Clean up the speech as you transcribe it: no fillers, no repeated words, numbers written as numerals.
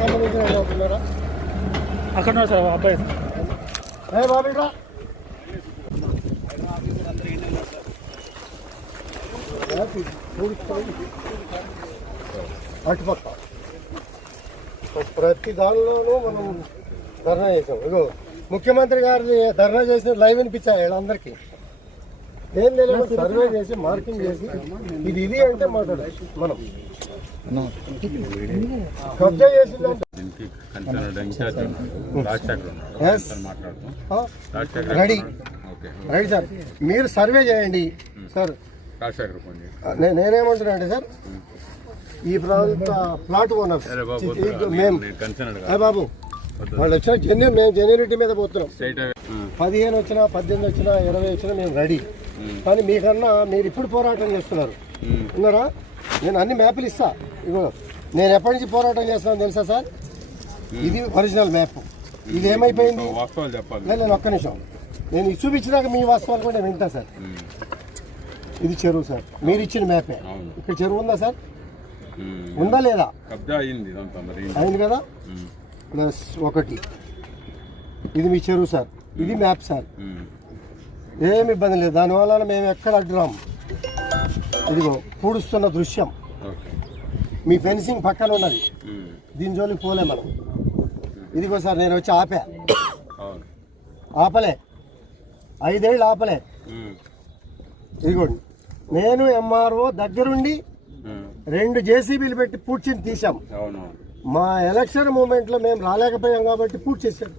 సంబంధించిన అక్కడ సార్ అబ్బాయి బాబు ఇక్కడ అటుపక్క ప్రతి దానిలోనూ మనం ధర్నా చేసాం. ఇగో ముఖ్యమంత్రి గారిని ధర్నా చేసిన లైవ్ వినిపించా వీళ్ళందరికీ. ఏం తెలియదు, సర్వే చేసి మార్కింగ్ చేసి ఇది అంటే మాట్లాడాలి. మనం కబ్జా చేసిందంటే రెడీ రైట్ సార్. మీరు సర్వే చేయండి సార్. నేనేమంటున్నా అంటే సార్, ఈ ప్రాంత ప్లాట్ ఓనర్స్ మేము బాబు వాళ్ళు వచ్చిన జెన్యున్, మేము జెన్యూనిటీ మీద పోతున్నాం. 15 వచ్చినా 18 వచ్చినా 20 వచ్చినా మేము రెడీ. కానీ మీకన్నా మీరు ఇప్పుడు పోరాటం చేస్తున్నారు ఉన్నారా? నేను అన్ని మ్యాప్లు ఇస్తా. ఇగో నేను ఎప్పటి నుంచి పోరాటం చేస్తున్నాను తెలుసా సార్? ఇది ఒరిజినల్ మ్యాప్. ఇది ఏమైపోయింది? నేను ఒక్క నిమిషం, నేను ఇది చూపించినాక మీ వాస్తవాలు కూడా నేను వింటా సార్. ఇది చెరువు సార్, మీరు ఇచ్చిన మ్యాపే. ఇక్కడ చెరువు ఉందా సార్? ఉందా లేదా? అయింది కదా. ప్లస్ 1 ఇది మీ చెరువు సార్. ఇది మ్యాప్ సార్. ఏమి ఇబ్బంది లేదు. దానివల్ల మేము ఎక్కడ అడ్డురాము. ఇదిగో పూడుస్తున్న దృశ్యం. మీ ఫెన్సింగ్ పక్కన ఉన్నది, దీని జోలికి పోలే మనం. ఇదిగో సార్, నేను వచ్చి ఆపలే 5 ఏళ్ళు ఆపలే. ఇదిగోండి, నేను ఎంఆర్ఓ దగ్గరుండి 2 జేసీబీలు పెట్టి పూడ్చిని తీసాం. మా ఎలక్షన్ మూమెంట్లో మేము రాలేకపోయాం కాబట్టి పూర్తి చేశాం.